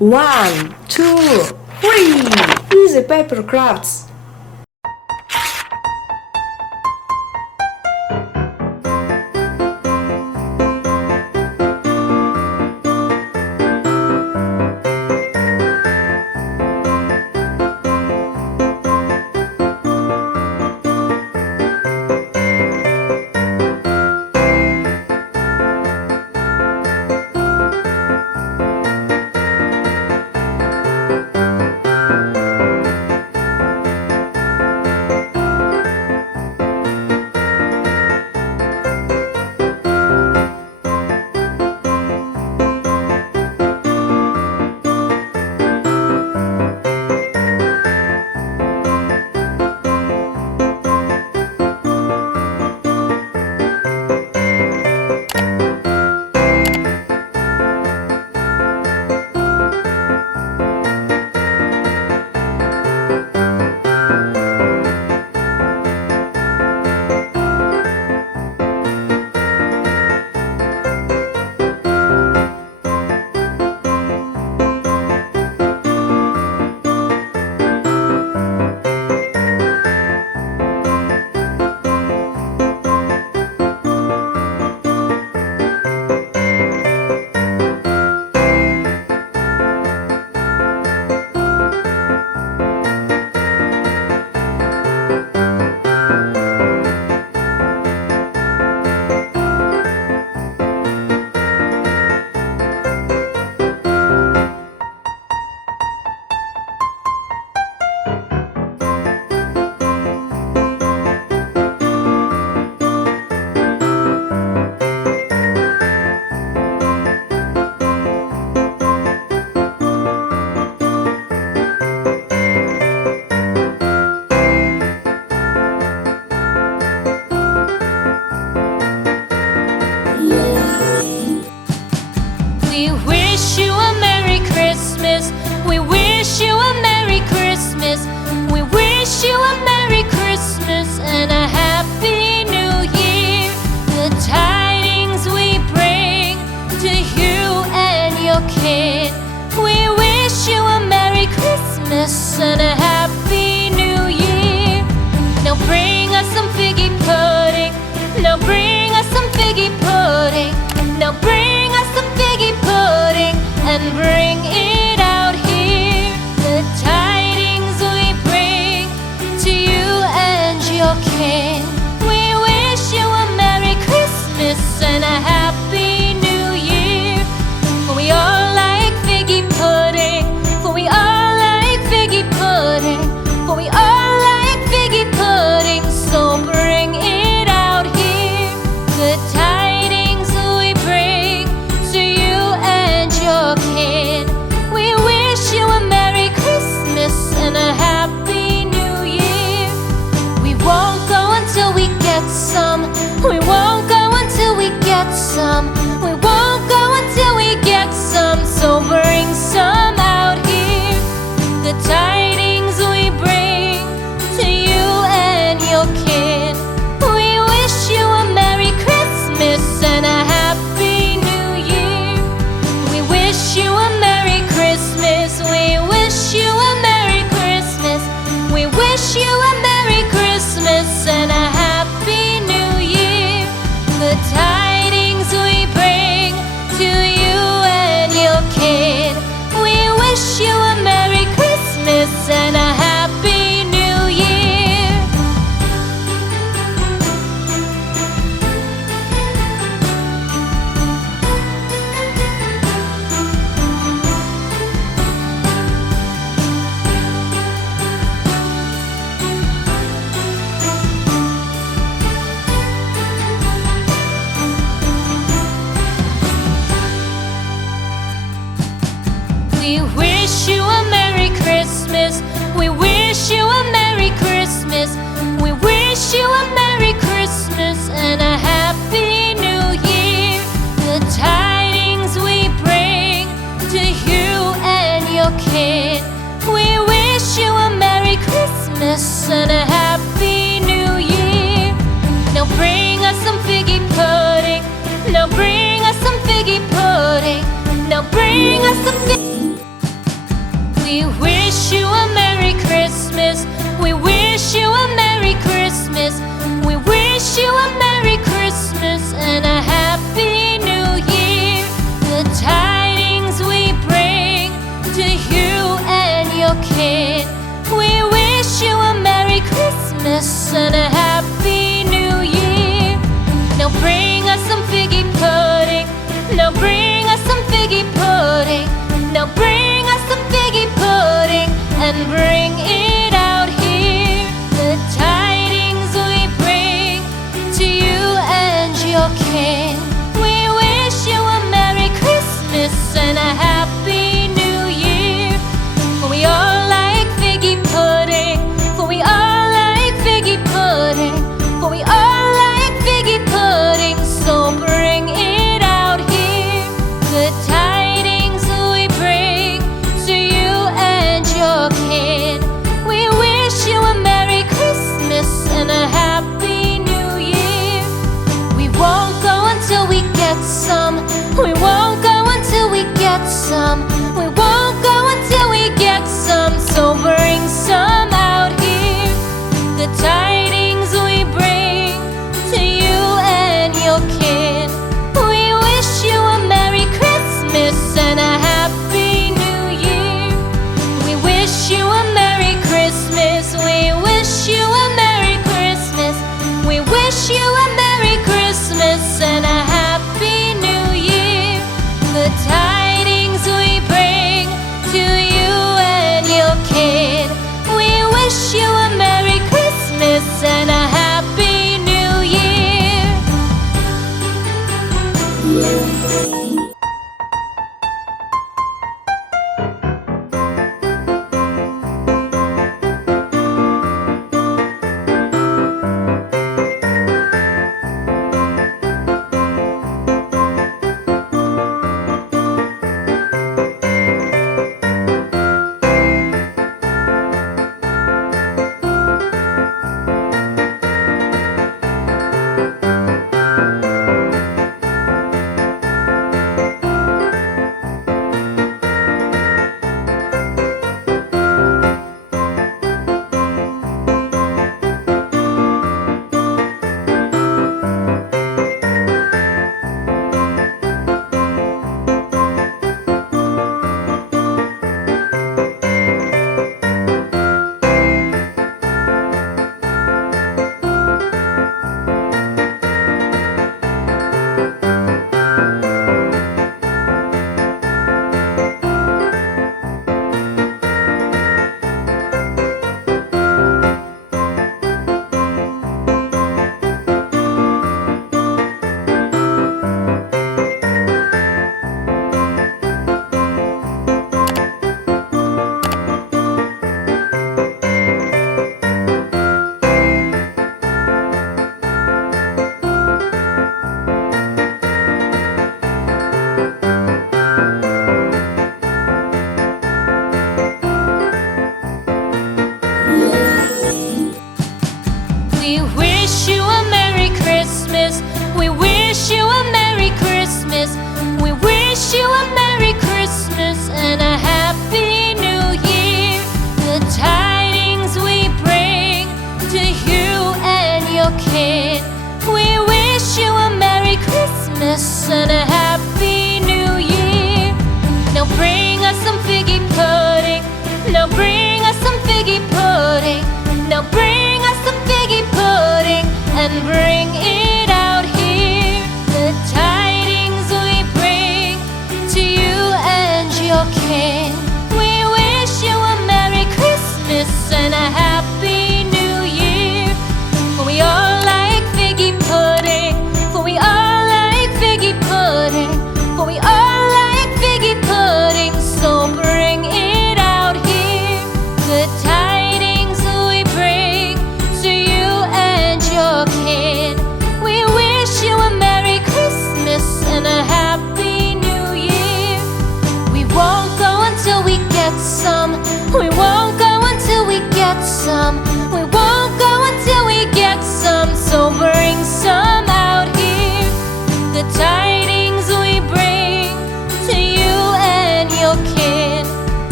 1, 2, 3. Easy paper crafts. We wish you a Merry Christmas. We wish you a Merry Christmas. We wish you a Merry Christmas and a Happy New Year. The tidings we bring to you and your kid. We wish you a Merry Christmas and a Happy New Year. Now bring us some figgy pudding. Now bring us some figgy pudding. Now bring us some figgy pudding and bring it out here. The tidings we bring to you and your kin. We wish you a Merry Christmas and a Happy New Year. For we all like figgy pudding. For we all like figgy pudding. For we all like figgy pudding. So bring it out here. The tidings we bring to you and your kid. We wish you a Merry Christmas and a Happy New Year. We won't go until we get some. We won't go until we get some. We won't go until we get some. So bring some out here. The tidings we bring to you and your kid. We wish you a Merry Christmas and a Happy New Year. We wish you a Merry Christmas. We wish you a Merry Christmas. We wish you a Merry Christmas and a Happy New Year. The tidings we bring to you and your kid. We wish you a Merry Christmas and a Happy New Year. We wish you a Merry Christmas. We wish you a Merry Christmas. We wish you a Merry Christmas and a Happy New Year. The tidings we bring to you and your kid. We wish you a Merry Christmas and a Happy New Year. Now bring us some figgy pudding. Now bring us some figgy pudding. Now bring us some Christmas and a Happy New Year. Now bring us some figgy pudding. Now bring us some figgy pudding. Now bring us some figgy pudding and bring it out here. The tidings we bring to you and your king. We wish you a Merry Christmas and a Happy New Year. For we all like figgy pudding. For we all like figgy pudding.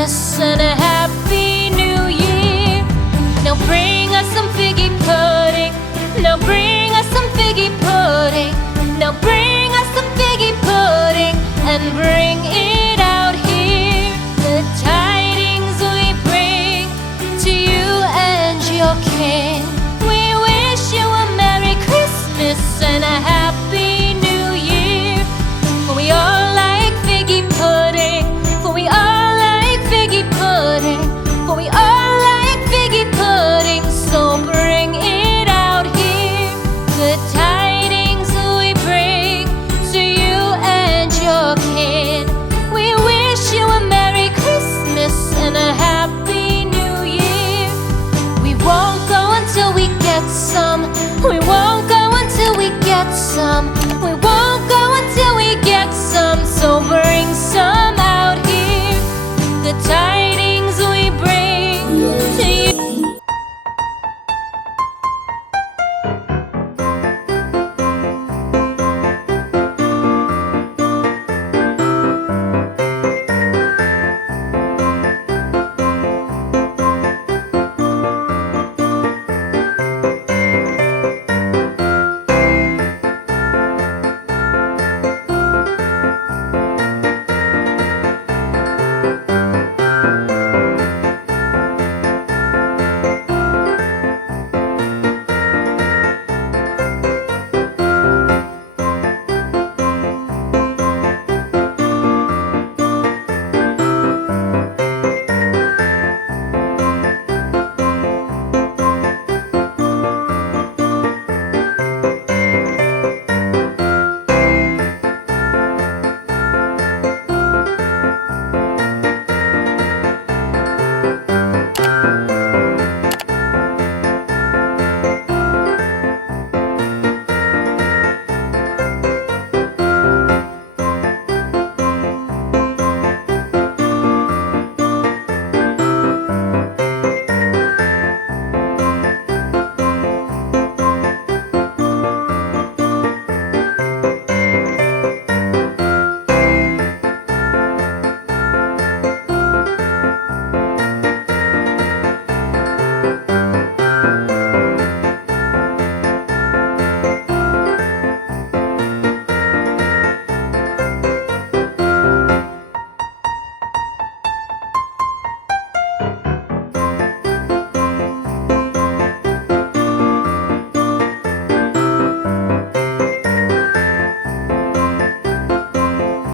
Christmas and a Happy New Year. Now bring us some figgy pudding. Now bring us some figgy pudding. Now bring us some figgy pudding and bring it